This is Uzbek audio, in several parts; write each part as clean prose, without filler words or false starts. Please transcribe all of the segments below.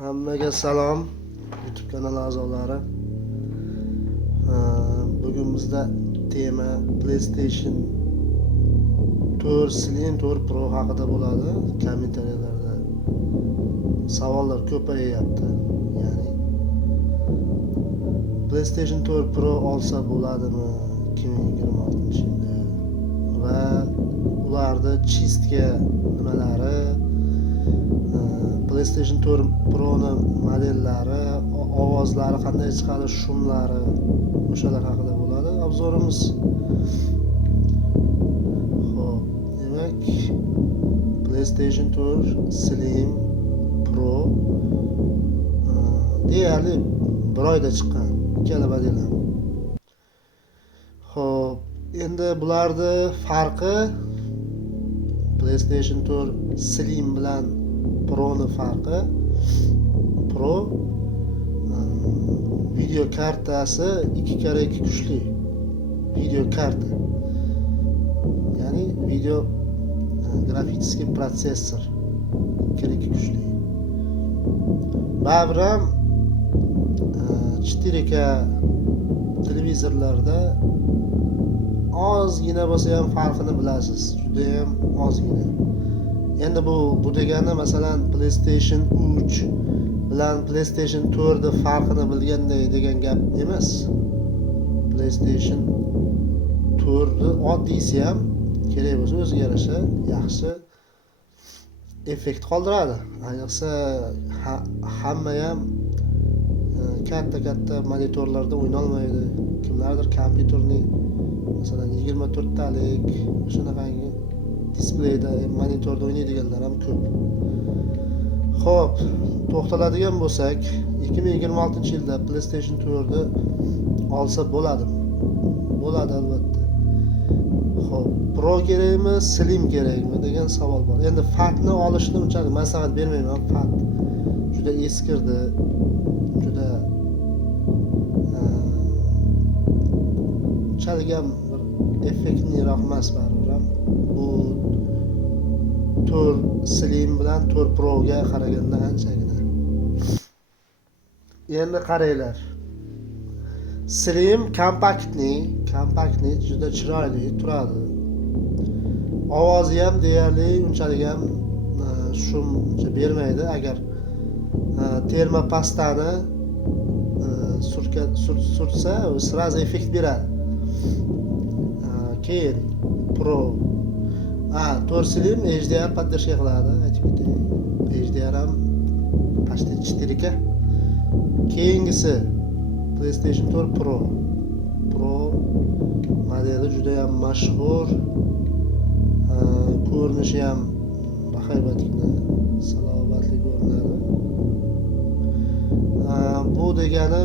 Hammaga salom, YouTube kanali a'zolari. Bugun bizda tema PlayStation 4 Slim 4 Pro haqida bo'ladi. Kommentariyalarda savollar ko'payyapti. Ya'ni PlayStation 4 Pro olsa bo'ladimi 2026-yilda va ularda chistka nimalari, PlayStation 4 Pro'ning modellari, ovozlari qanday chiqadi, shumlari, o'shalar haqida bo'ladi obzorimiz. Xo'p, demak PlayStation 4 Slim Pro deyarli bir oyda chiqqan ikkala modellar. Xo'p, endi bularni farqi PlayStation 4 Slim bilan Pro'ni farqi. Pro video kartasi 2x2 kuchli video karta. Ya'ni video grafический protsessor 2x2 kuchli. Baribir ham 4K televizorlarda ozgina bo'lsa ham farqini bilasiz, juda ham ozgina. Endi bu degani masalan PlayStation 3 bilan PlayStation 4 ni farqini bilganday degan gap emas. PlayStation 4 ni oddiysi ham kerak bo'lsa o'ziga yarasha yaxshi effekt qoldiradi. Ayniqsa hamma ham katta monitorlarda o'ynolmaydi. Kimlardir kompyuterning masalan 24 talik shunaqangi displeyda, monitorda o'ynaydiganlar ham ko'p. Xo'p, to'xtaladigan bo'lsak, 2026-yilda PlayStation 4 ni olsa bo'ladimi? Bo'ladi albatta. Xo'p, Pro kerakmi, Slim kerakmi degan savol bor. Endi fatni olishni unchalik maslahat bermayman. Fat juda eskirdi. Juda unchalik ham bir effektliroq emas baribir ham. Bu 4 Slim bilan 4 Pro ga qaraganda anchagina. Endi qaranglar. Slim kompaktni juda chiroyli turadi. Ovozi ham deyarli unchalik ham shumcha bermaydi. Agar termopastani surtsa, sразу effekt beradi. Keyin Pro 4 Slim HDR поддержка qiladi, aytib ketay. HDR ham почти 4K. Keyingisi PlayStation 4 Pro. Pro modeli juda ham mashhur. Ko'rinishi ham bahaybatli, salobatli ko'rinadi. Bu degani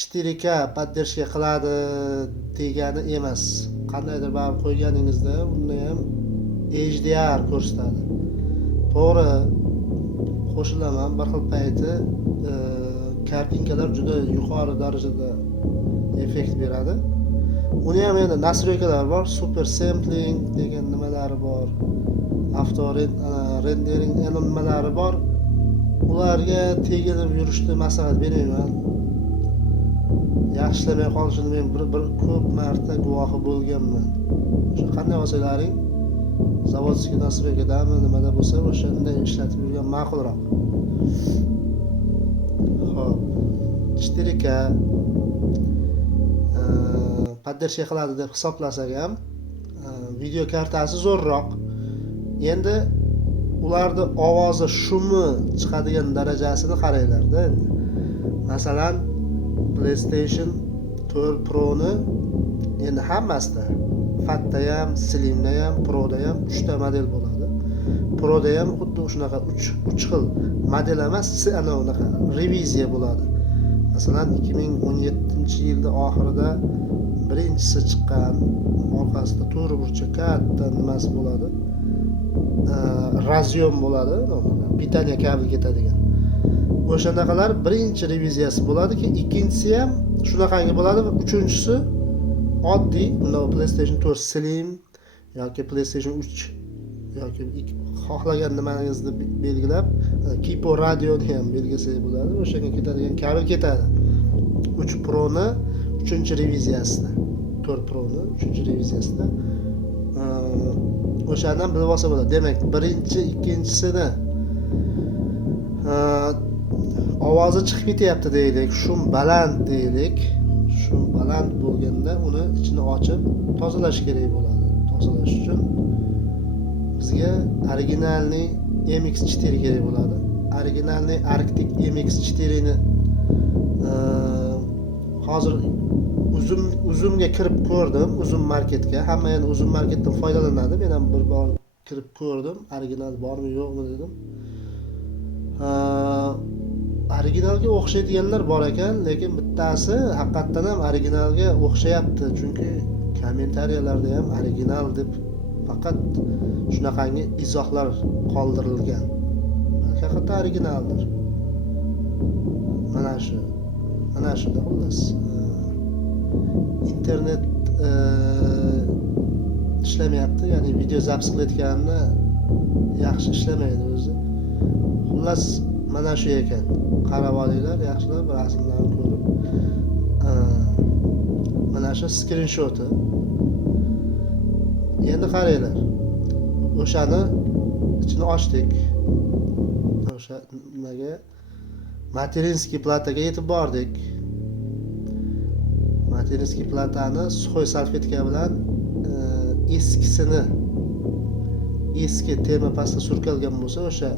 4K поддержка qiladi degani emas. Qandaydir barib qo'yganingizda unda ham HDR ko'rsatadi. To'g'ri, qo'shilaman, bir xil payti kartinkalar juda yuqori darajada effekt beradi. Uni ham endi nastroykalar bor, super sampling degan nimalari bor, auto rendering nimalari bor. Ularga tegilib yurishni maslahat bermayman. Yaxshilamay qolishini men bir ko'p marta guvohi bo'lganman. O'sha qanday olsalaring, zavodskiy nastroykadami nimada bo'lsa, o'shanday ishlatib yurgan ma'qulroq. Xo'p, 4K поддержка qiladi deb hisoblasak ham, video kartasi zo'rroq. Endi ularda ovozi, shumi chiqadigan darajasini qaranglar-da. Masalan, PlayStation 4 Pro ni endi hammasida, Fatda ham, Slimda ham, Proda ham 3 ta model bo'ladi. Proda ham xuddi shunaqa 3 xil model emas, ana unaqa reviziya bo'ladi. Masalan, 2017-yilda oxirida birinchisi chiqqan, orqasida to'g'ri burchak katta nimasi bo'ladi. Razyon bo'ladi, pitaniya kabel ketadigan. O'shanaqalar birinchi reviziyasi bo'ladiki, ikkinchisi ham shunaqangi bo'ladi va uchinchisi oddiy, unda PlayStation 4 Slim yoki PlayStation 3 yoki xohlagan nimangizni belgilab Kipo radioni ham belgilasak bo'ladi. O'shanga ketadigan kabel ketadi. 3 Pro'ni 3-reviziyasida, 4 Pro'ni 3-reviziyasida o'shandan bilib olsa bo'ladi. Demak, birinchi, ikkinchisini ovozi chiqib ketyapti deylik, shum baland deylik. Shum baland bo'lganda uni ichini ochib tozalash kerak bo'ladi. Tozalash uchun bizga originalniy MX4 kerak bo'ladi. Originalniy Arctic MX4 ni hozir Uzumga kirib ko'rdim, Uzum marketga. Hamma endi Uzum marketdan foydalanadi. Men ham bir bor kirib ko'rdim, original bormi yo'qmi dedim. Originalga o'xshaydiganlar bor ekan, lekin bittasi haqiqatan ham originalga o'xshayapti. Chunki kommentariyalarda ham original deb faqat shunaqangi izohlar qoldirilgan. Haqiqatan originaldir. Mana shunda xullas. Internet ishlamayapti, ya'ni video zaps qilayotganimda yaxshi ishlamaydi o'zi. Xullas mana shu ekan. Qarab olinglar, yaxshilab rasmlarni ko'rib. Mana shu skrinshoti. Endi qaranglar. O'shani ichini ochdik. O'sha nimaga materinskiy plataga yetib bordik. Materinskiy platani suxoy salfetka bilan eski tema pastga surkalgan bo'lsa, o'sha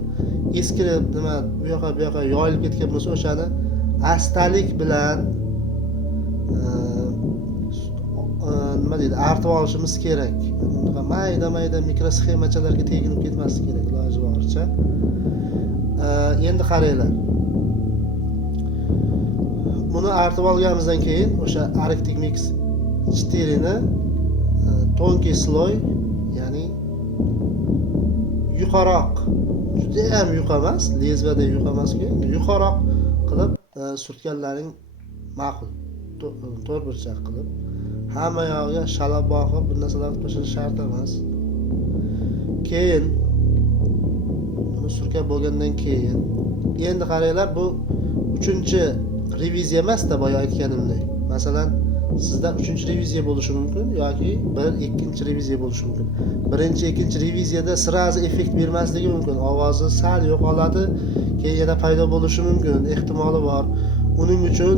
eski nima bu yoqqa yoyilib ketgan bo'lsa, o'shani astalik bilan nima deydi, artib olishimiz kerak. Mayda mikrosxemachalarga teginib ketmaslik kerak iloji boricha. Endi qaranglar. Buni artib olganimizdan keyin o'sha Arctic Mix 4 ni tonkiy sloy, ya'ni yuqaroq, juda ham yuqa emas, lezvada yuqa emas-ku, yuqaroq qilib surtganlaring ma'qul. To'rtburchak qilib, hamma yog'iga shalab boqib, bir narsalar qilib tashlash shart emas. Keyin buni surkab bo'lgandan keyin endi qaranglar, bu 3-reviziya emas-da, boya aytganimdek. Masalan, sizda 3-reviziya bo'lishi mumkin yoki 2-reviziya bo'lishi mumkin. 1-2-reviziyada sirazi effekt bermasligi mumkin. Ovozi sal yo'qoladi, keyin yana paydo bo'lishi mumkin, ehtimoli bor. Uning uchun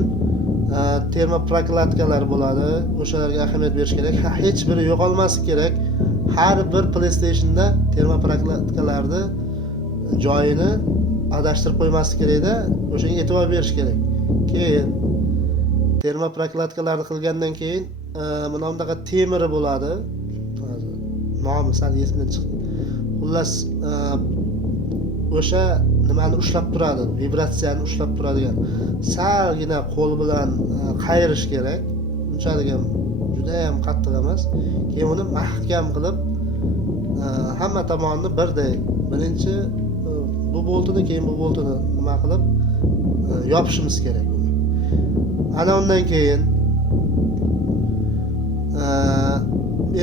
termoprokladkalar bo'ladi. O'shalarga ahamiyat berish kerak. Hech biri yo'qolmasligi kerak. Har bir PlayStationda termoprokladkalarni joyini adashtirib qo'ymaslik kerak-da, o'shanga e'tibor berish kerak. Keyin termoprokladkalarni qilgandan keyin mana bunaqa temiri bo'ladi. Nomi sal esimdan chiqdi. Xullas, o'sha nimani ushlab turadi, vibratsiyani ushlab turadigan. Salgina qo'l bilan qayirish kerak. Unchalik ham juda ham qattiq emas. Keyin uni mahkam qilib hamma tomonni birdek, birinchi bu boltini, keyin bu boltini nima qilib yopishimiz kerak. Ana undan keyin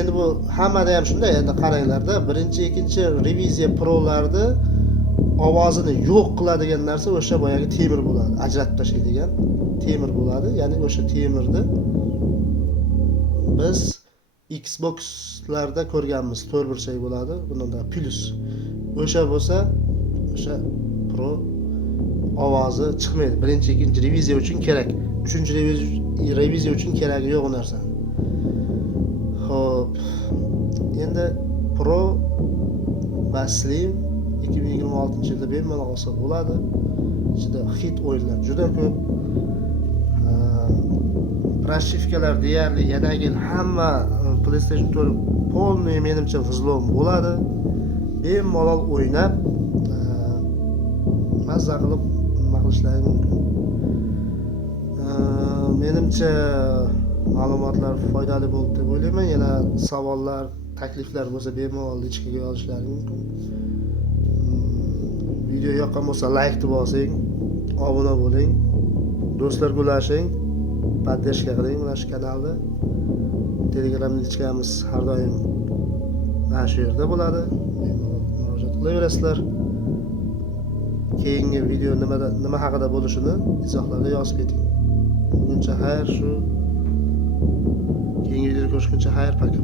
endi bu hammada ham shunday. Endi qaranglarda, 1-2-reviziya prolarni ovozini yo'q qiladigan narsa o'sha boyagi temir bo'ladi. Ajratib tashlaydigan temir bo'ladi. Ya'ni o'sha temirni biz Xbox'larda ko'rganmiz, to'rtburchak bo'ladi. Bunda plus. O'sha bo'lsa, o'sha Pro ovozi chiqmaydi. 1-2-reviziya uchun kerak. 3-reviziya uchun keragi yo'q u narsa. Xo'p. Endi Pro va Slim 2026-yilda bemalol olsa bo'ladi. Ichida hit o'yinlar juda ko'p. Proshifkalar deyarli yanagi hamma PlayStation 4 polniy menimcha vzlom bo'ladi. Bemalol o'ynab mazza qilib nima qilishlari mumkin. Menimcha ma'lumotlar foydali bo'ldi deb o'ylayman. Yana savollar, takliflar bo'lsa bemalol ichkiga yolishlari mumkin. Video yoqqan bo'lsa like bosing, obuna bo'ling, do'stlarga ulashing, poddershka qiling mana shu kanalni. Telegram lichkamiz har doim mana shu yerda bo'ladi. qilaverasizlar. Keyingi video nima haqida bo'lishini izohlarda yozib keting. Buguncha xayr, shu keyingi videoda ko'rishguncha xayr, paka.